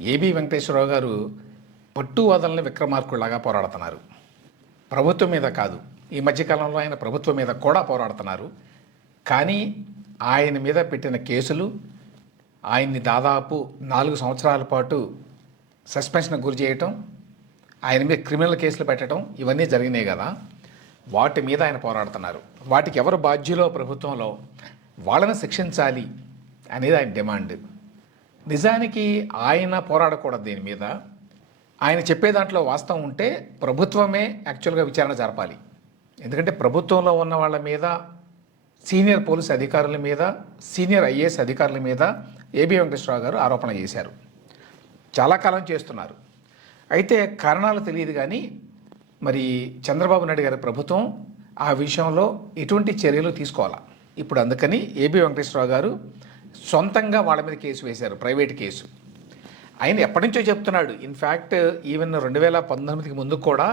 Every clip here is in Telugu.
ఏబి వెంకటేశ్వరరావు గారు పట్టు వదలని విక్రమార్కుల్లాగా పోరాడుతున్నారు. ప్రభుత్వం మీద కాదు, ఈ మధ్యకాలంలో ఆయన ప్రభుత్వం మీద కూడా పోరాడుతున్నారు. కానీ ఆయన మీద పెట్టిన కేసులు ఆయన్ని దాదాపు 4 సంవత్సరాల పాటు సస్పెన్షన్ గురి చేయటం, ఆయన మీద క్రిమినల్ కేసులు పెట్టడం ఇవన్నీ జరిగినాయి కదా. వాటి మీద ఆయన పోరాడుతున్నారు. వాటికి ఎవరు బాధ్యులో ప్రభుత్వంలో వాళ్ళని శిక్షించాలి అనేది ఆయన డిమాండ్. నిజానికి ఆయన పోరాడకూడదు దీని మీద. ఆయన చెప్పే దాంట్లో వాస్తవం ఉంటే ప్రభుత్వమే యాక్చువల్గా విచారణ జరపాలి. ఎందుకంటే ప్రభుత్వంలో ఉన్న వాళ్ళ మీద, సీనియర్ పోలీస్ అధికారుల మీద, సీనియర్ ఐఏఎస్ అధికారుల మీద ఏబి వెంకటేశ్వరరావు గారు ఆరోపణ చేశారు. చాలా కాలం చేస్తున్నారు. అయితే కారణాలు తెలియదు కానీ మరి చంద్రబాబు నాయుడు గారి ప్రభుత్వం ఆ విషయంలో ఎటువంటి చర్యలు తీసుకోవాలా. ఇప్పుడు అందుకని ఏబి వెంకటేశ్వరరావు గారు సొంతంగా వాళ్ళ మీద కేసు వేశారు, ప్రైవేట్ కేసు. ఆయన ఎప్పటి నుంచో చెప్తున్నాడు. ఇన్ఫ్యాక్ట్ ఈవెన్ 2019కి ముందు కూడా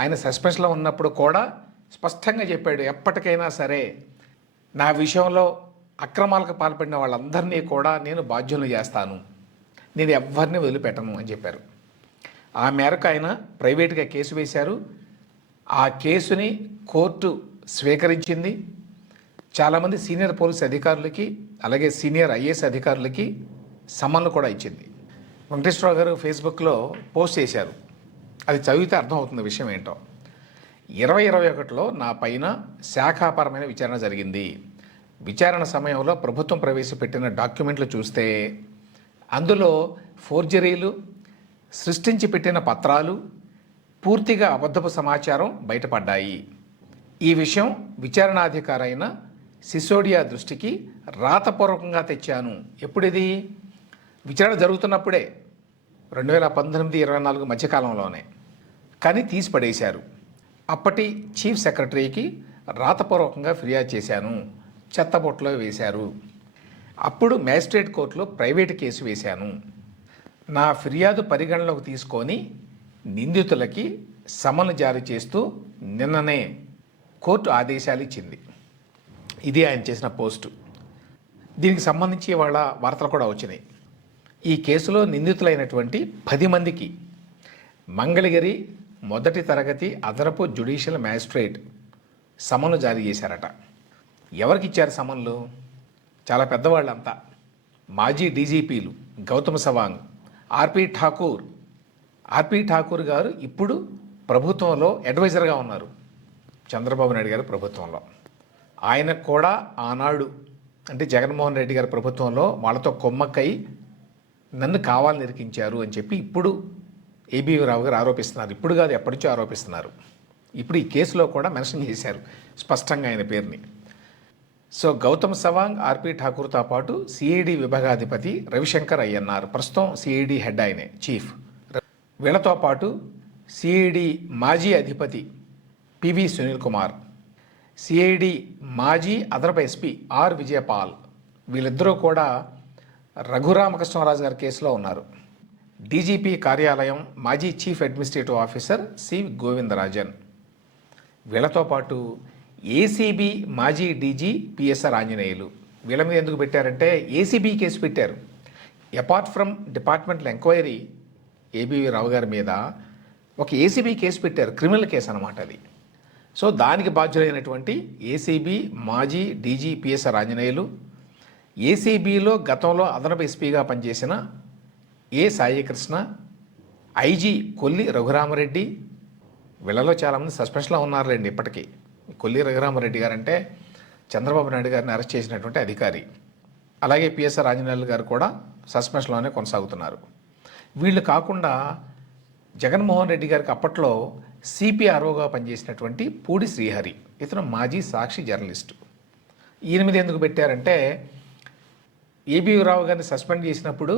ఆయన సస్పెన్షన్లో ఉన్నప్పుడు కూడా స్పష్టంగా చెప్పాడు, ఎప్పటికైనా సరే నా విషయంలో అక్రమాలకు పాల్పడిన వాళ్ళందరినీ కూడా నేను బాధ్యులను చేస్తాను, నేను ఎవరిని వదిలిపెట్టను అని చెప్పారు. ఆ మేరకు ఆయన ప్రైవేట్గా కేసు వేశారు. ఆ కేసుని కోర్టు స్వీకరించింది. చాలామంది సీనియర్ పోలీస్ అధికారులకి, అలాగే సీనియర్ ఐఏఎస్ అధికారులకి సమన్లు కూడా ఇచ్చింది. వెంకటేశ్వరరావు గారు ఫేస్బుక్లో పోస్ట్ చేశారు. అది చదివితే అర్థమవుతుంది విషయం ఏంటో. 2021లో నా పైన శాఖాపరమైన విచారణ జరిగింది. విచారణ సమయంలో ప్రభుత్వం ప్రవేశపెట్టిన డాక్యుమెంట్లు చూస్తే అందులో ఫోర్జరీలు, సృష్టించి పెట్టిన పత్రాలు, పూర్తిగా అబద్ధపు సమాచారం బయటపడ్డాయి. ఈ విషయం విచారణాధికారి అయిన సిసోడియా దృష్టికి రాతపూర్వకంగా తెచ్చాను. ఎప్పుడిది? విచారణ జరుగుతున్నప్పుడే, 2019-24 మధ్యకాలంలోనే. కానీ తీసి పడేశారు. అప్పటి చీఫ్ సెక్రటరీకి రాతపూర్వకంగా ఫిర్యాదు చేశాను, చెత్తబొట్టలో వేశారు. అప్పుడు మ్యాజిస్ట్రేట్ కోర్టులో ప్రైవేటు కేసు వేశాను. నా ఫిర్యాదు పరిగణలోకి తీసుకొని నిందితులకి సమన్లు జారీ చేస్తూ నిన్ననే కోర్టు ఆదేశాలు ఇచ్చింది. ఇది ఆయన చేసిన పోస్టు. దీనికి సంబంధించి వాళ్ళ వార్తలు కూడా వచ్చినాయి. ఈ కేసులో నిందితులైనటువంటి 10 మందికి మంగళగిరి మొదటి తరగతి అదనపు జ్యుడిషియల్ మ్యాజిస్ట్రేట్ సమన్లు జారీ చేశారట. ఎవరికి ఇచ్చారు సమన్లు? చాలా పెద్దవాళ్ళంతా. మాజీ డీజీపీలు గౌతమ్ సవాంగ్, ఆర్పి ఠాకూర్ గారు ఇప్పుడు ప్రభుత్వంలో అడ్వైజర్గా ఉన్నారు, చంద్రబాబు నాయుడు గారి ప్రభుత్వంలో. ఆయనకు కూడా ఆనాడు అంటే జగన్మోహన్ రెడ్డి గారి ప్రభుత్వంలో వాళ్ళతో కొమ్మక్కై నన్ను కావాలని ఇరికించారు అని చెప్పి ఇప్పుడు ఏబీ రావు గారు ఆరోపిస్తున్నారు. ఇప్పుడు కాదు, ఎప్పటి నుంచో ఆరోపిస్తున్నారు. ఇప్పుడు ఈ కేసులో కూడా మెన్షన్ చేశారు స్పష్టంగా ఆయన పేరుని. సో గౌతమ్ సవాంగ్, ఆర్పి ఠాకూర్తో పాటు సిఐడి విభాగాధిపతి రవిశంకర్ అయ్యన్నారు, ప్రస్తుతం సిఐడి హెడ్ ఆయనే, చీఫ్. వీళ్ళతో పాటు సిఐడి మాజీ అధిపతి పివి సునీల్ కుమార్, సిఐడి మాజీ అదనపు ఎస్పీ ఆర్ విజయపాల్, వీళ్ళిద్దరూ కూడా రఘురామకృష్ణరాజు గారి కేసులో ఉన్నారు. డీజీపీ కార్యాలయం మాజీ chief administrative officer C Govindarajan, వీళ్ళతో పాటు ఏసీబీ మాజీ డీజీ పిఎస్ఆర్ ఆంజనేయులు. వీళ్ళ మీద ఎందుకు పెట్టారంటే ఏసీబీ కేసు పెట్టారు. Apart from departmental enquiry AB Rao గారి మీద ఒక ఏసీబీ కేసు పెట్టారు, క్రిమినల్ కేసు అన్నమాట అది. సో దానికి బాధ్యులైనటువంటి ఏసీబీ మాజీ డీజీ పిఎస్ఆర్ ఆంజనేయులు, ఏసీబీలో గతంలో అదనపు ఎస్పీగా పనిచేసిన ఏ సాయికృష్ణ, ఐజీ కొల్లి రఘురామరెడ్డి, వీళ్ళలో చాలామంది సస్పెన్షన్లో ఉన్నారులేండి ఇప్పటికీ. కొల్లి రఘురామరెడ్డి గారు అంటే చంద్రబాబు నాయుడు గారిని అరెస్ట్ చేసినటువంటి అధికారి. అలాగే పిఎస్ఆర్ ఆంజనేయులు గారు కూడా సస్పెన్షన్లోనే కొనసాగుతున్నారు. వీళ్ళు కాకుండా జగన్మోహన్ రెడ్డి గారికి అప్పట్లో సిపిఆర్ఓగా పనిచేసినటువంటి పూడి శ్రీహరి, ఇతను మాజీ సాక్షి జర్నలిస్టు. ఈయన మీద ఎందుకు పెట్టారంటే ఏబీ రావు గారిని సస్పెండ్ చేసినప్పుడు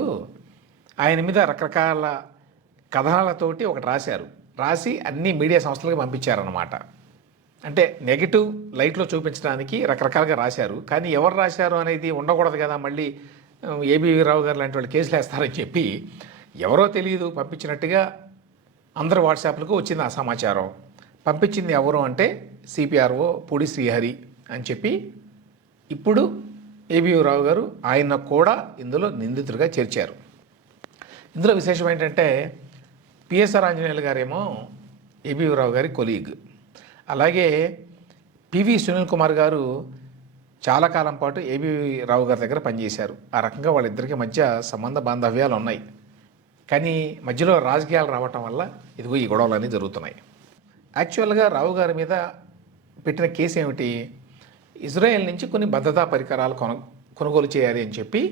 ఆయన మీద రకరకాల కథనాలతోటి ఒకటి రాసి అన్ని మీడియా సంస్థలకు పంపించారన్నమాట. అంటే నెగిటివ్ లైట్లో చూపించడానికి రకరకాలుగా రాశారు. కానీ ఎవరు రాశారు అనేది ఉండకూడదు కదా, మళ్ళీ ఏబీ రావు గారు లాంటి వాళ్ళు కేసులు వేస్తారని చెప్పి ఎవరో తెలియదు పంపించినట్టుగా అందరు వాట్సాప్లకు వచ్చింది ఆ సమాచారం. పంపించింది ఎవరు అంటే సిపిఆర్ఓ పూడి శ్రీహరి అని చెప్పి ఇప్పుడు ఏబీ రావు గారు ఆయన కూడా ఇందులో నిందితుడిగా చేర్చారు. ఇందులో విశేషం ఏంటంటే పిఎస్ఆర్ ఆంజనేయులు గారేమో ఏబీవీ రావు గారి కొలీగ్, అలాగే పివి సునీల్ కుమార్ గారు చాలా కాలం పాటు ఏబీవీ రావు గారి దగ్గర పనిచేశారు. ఆ రకంగా వాళ్ళిద్దరికి మధ్య సంబంధ బాంధవ్యాలు ఉన్నాయి. కానీ మధ్యలో రాజకీయాలు రావటం వల్ల ఇదిగో ఈ గొడవలన్నీ జరుగుతున్నాయి. యాక్చువల్గా రావు గారి మీద పెట్టిన కేసు ఏమిటి? ఇజ్రాయెల్ నుంచి కొన్ని భద్రతా పరికరాలు కొనుగోలు చేయాలి అని చెప్పి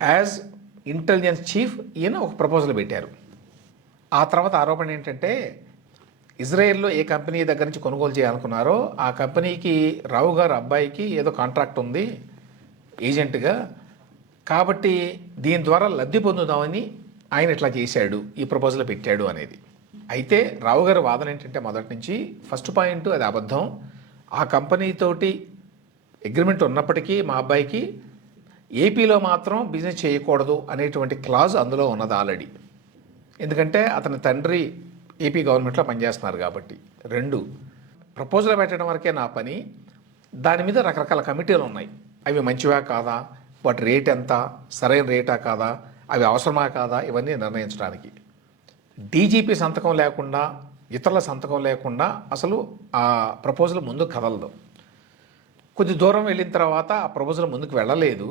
యాజ్ ఇంటెలిజెన్స్ చీఫ్ ఈయన ఒక ప్రపోజల్ పెట్టారు. ఆ తర్వాత ఆరోపణ ఏంటంటే ఇజ్రాయెల్లో ఏ కంపెనీ దగ్గర నుంచి కొనుగోలు చేయాలనుకున్నారో ఆ కంపెనీకి రావు గారు అబ్బాయికి ఏదో కాంట్రాక్ట్ ఉంది ఏజెంట్గా, కాబట్టి దీని ద్వారా లబ్ధి పొందుదామని ఆయన ఇట్లా చేశాడు, ఈ ప్రపోజల్ పెట్టాడు అనేది. అయితే రావు గారి వాదన ఏంటంటే మొదటి నుంచి ఫస్ట్ పాయింట్ అది అబద్ధం. ఆ కంపెనీతోటి అగ్రిమెంట్ ఉన్నప్పటికీ మా అబ్బాయికి ఏపీలో మాత్రం బిజినెస్ చేయకూడదు అనేటువంటి క్లాజ్ అందులో ఉన్నది ఆల్రెడీ. ఎందుకంటే అతని తండ్రి ఏపీ గవర్నమెంట్లో పనిచేస్తున్నారు కాబట్టి. 2, ప్రపోజల్ పెట్టడం వరకే నా పని, దాని మీద రకరకాల కమిటీలు ఉన్నాయి. అవి మంచివా కాదా, వాటి రేట్ ఎంత, సరైన రేటా కాదా, అవి అవసరమా కాదా, ఇవన్నీ నిర్ణయించడానికి డీజీపీ సంతకం లేకుండా, ఇతరుల సంతకం లేకుండా అసలు ఆ ప్రపోజల్ ముందుకు కదలదు. కొద్ది దూరం వెళ్ళిన తర్వాత ఆ ప్రపోజల్ ముందుకు వెళ్ళలేదు.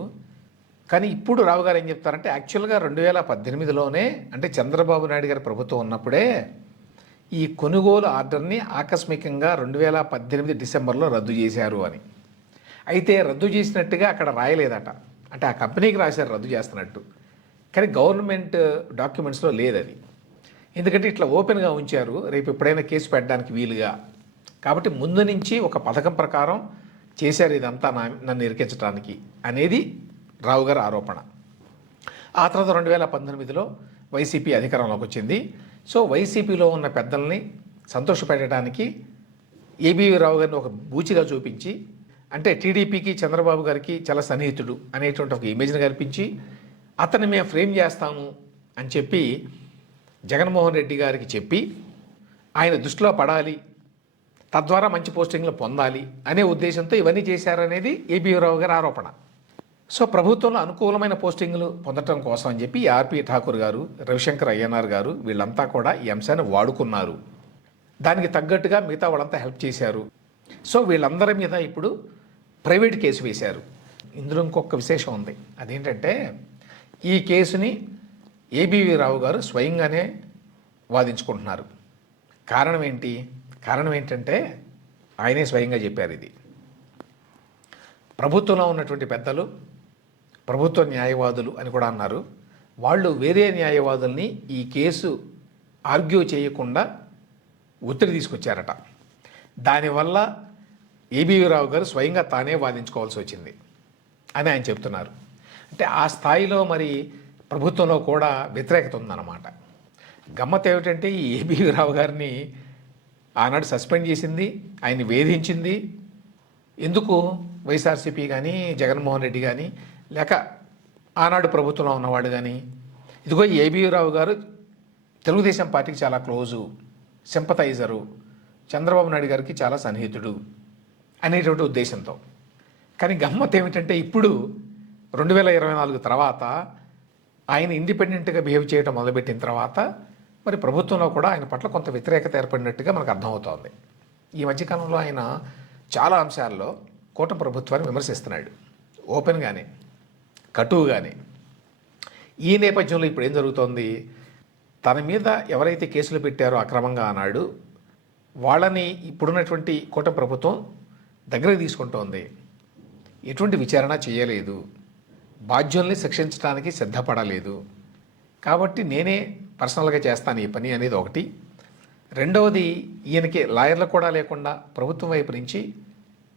కానీ ఇప్పుడు రావు గారు ఏం చెప్తారంటే యాక్చువల్గా 2018లోనే అంటే చంద్రబాబు నాయుడు గారి ప్రభుత్వం ఉన్నప్పుడే ఈ కొనుగోలు ఆర్డర్ని ఆకస్మికంగా 2018 డిసెంబర్లో రద్దు చేశారు అని. అయితే రద్దు చేసినట్టుగా అక్కడ రాయలేదట, అంటే ఆ కంపెనీకి రాశారు రద్దు చేస్తున్నట్టు, కానీ గవర్నమెంట్ డాక్యుమెంట్స్లో లేదది. ఎందుకంటే ఇట్లా ఓపెన్గా ఉంచారు, రేపు ఎప్పుడైనా కేసు పెట్టడానికి వీలుగా. కాబట్టి ముందు నుంచి ఒక పథకం ప్రకారం చేశారు ఇదంతా నన్ను ఇరికించడానికి అనేది రావు గారి ఆరోపణ. ఆ తర్వాత 2019లో వైసీపీ అధికారంలోకి వచ్చింది. సో వైసీపీలో ఉన్న పెద్దల్ని సంతోషపెట్టడానికి ఏబీవీ రావు గారిని ఒక బూచిగా చూపించి, అంటే టీడీపీకి చంద్రబాబు గారికి చాలా సన్నిహితుడు అనేటువంటి ఒక ఇమేజ్ని కల్పించి అతన్ని మేము ఫ్రేమ్ చేస్తాము అని చెప్పి జగన్మోహన్ రెడ్డి గారికి చెప్పి ఆయన దృష్టిలో పడాలి, తద్వారా మంచి పోస్టింగ్లు పొందాలి అనే ఉద్దేశంతో ఇవన్నీ చేశారనేది ఏబీవీ రావు గారి ఆరోపణ. సో ప్రభుత్వంలో అనుకూలమైన పోస్టింగ్లు పొందడం కోసం అని చెప్పి ఆర్పి ఠాకూర్ గారు, రవిశంకర్ అయ్యనార్ గారు వీళ్ళంతా కూడా ఈ అంశాన్ని వాడుకున్నారు. దానికి తగ్గట్టుగా మిగతా వాళ్ళంతా హెల్ప్ చేశారు. సో వీళ్ళందరి మీద ఇప్పుడు ప్రైవేట్ కేసు వేశారు. ఇందులో ఇంకొక విశేషం ఉంది, అదేంటంటే ఈ కేసుని ఏబీవీ రావు గారు స్వయంగానే వాదించుకుంటున్నారు. కారణం ఏంటంటే ఆయనే స్వయంగా చెప్పారు. ఇది ప్రభుత్వంలో ఉన్నటువంటి పెద్దలు, ప్రభుత్వ న్యాయవాదులు అని కూడా అన్నారు, వాళ్ళు వేరే న్యాయవాదుల్ని ఈ కేసు ఆర్గ్యూ చేయకుండా ఒత్తిడి తీసుకొచ్చారట. దానివల్ల ఏబీవీ రావు గారు స్వయంగా తానే వాదించుకోవాల్సి వచ్చింది అని ఆయన చెప్తున్నారు. అంటే ఆ స్థాయిలో మరి ప్రభుత్వంలో కూడా వ్యతిరేకత ఉందన్నమాట. గమ్మత్ ఏమిటంటే ఈ ఏబీవీ రావు గారిని ఆనాడు సస్పెండ్ చేసింది, ఆయన్ని వేధించింది ఎందుకు వైఎస్ఆర్సీపీ కానీ జగన్మోహన్ రెడ్డి కానీ లేక ఆనాడు ప్రభుత్వంలో ఉన్నవాడు కానీ, ఇదిగో ఏబీవీ రావు గారు తెలుగుదేశం పార్టీకి చాలా క్లోజు, సింపథైజరు, చంద్రబాబు నాయుడు గారికి చాలా సన్నిహితుడు అనేటువంటి ఉద్దేశంతో. కానీ గమ్మత్ ఏమిటంటే ఇప్పుడు 2024 తర్వాత ఆయన ఇండిపెండెంట్గా బిహేవ్ చేయడం మొదలుపెట్టిన తర్వాత మరి ప్రభుత్వంలో కూడా ఆయన పట్ల కొంత వ్యతిరేకత ఏర్పడినట్టుగా మనకు అర్థమవుతోంది. ఈ మధ్యకాలంలో ఆయన చాలా అంశాల్లో కూటమి ప్రభుత్వాన్ని విమర్శిస్తున్నాడు, ఓపెన్గానే, కటువుగానే. ఈ నేపథ్యంలో ఇప్పుడు ఏం జరుగుతోంది, తన మీద ఎవరైతే కేసులు పెట్టారో అక్రమంగా అన్నాడు వాళ్ళని ఇప్పుడున్నటువంటి కూటమి ప్రభుత్వం దగ్గరికి తీసుకుంటోంది. ఎటువంటి విచారణ చేయలేదు, బాధ్యుల్ని శిక్షించడానికి సిద్ధపడలేదు. కాబట్టి నేనే పర్సనల్గా చేస్తాను ఈ పని అనేది ఒకటి. రెండవది, ఈయనకి లాయర్లు కూడా లేకుండా ప్రభుత్వం వైపు నుంచి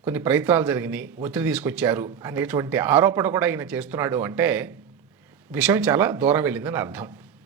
కొన్ని ప్రయత్నాలు జరిగినాయి, ఒత్తిడి తీసుకొచ్చారు అనేటువంటి ఆరోపణ కూడా ఈయన చేస్తున్నాడు అంటే విషయం చాలా దూరం వెళ్ళిందని అర్థం.